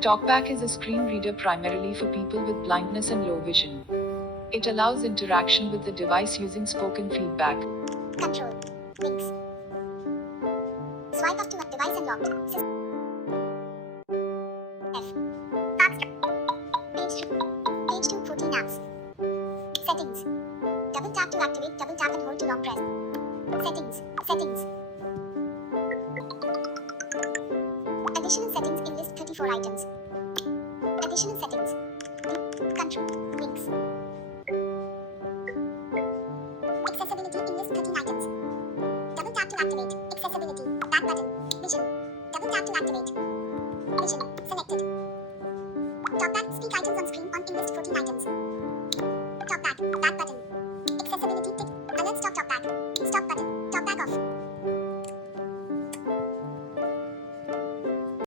Talkback is a screen reader primarily for people with blindness and low vision. It allows interaction with the device using spoken feedback. Control. Links. Swipe up to a device unlocked. F. Fast. Page 2. Page 2 14 apps. Settings. Double tap to activate. Double tap and hold to long press. Settings. Settings. Additional settings in list 34 items. Additional settings. Control. Links. Accessibility in list 13 items. Double tap to activate. Accessibility. Back button. Vision. Double tap to activate. Vision. Selected. Talkback. Speak items on screen on in list 14 items. Talkback. Back button. Accessibility tick. Alert stop talkback. Stop button. Talkback off.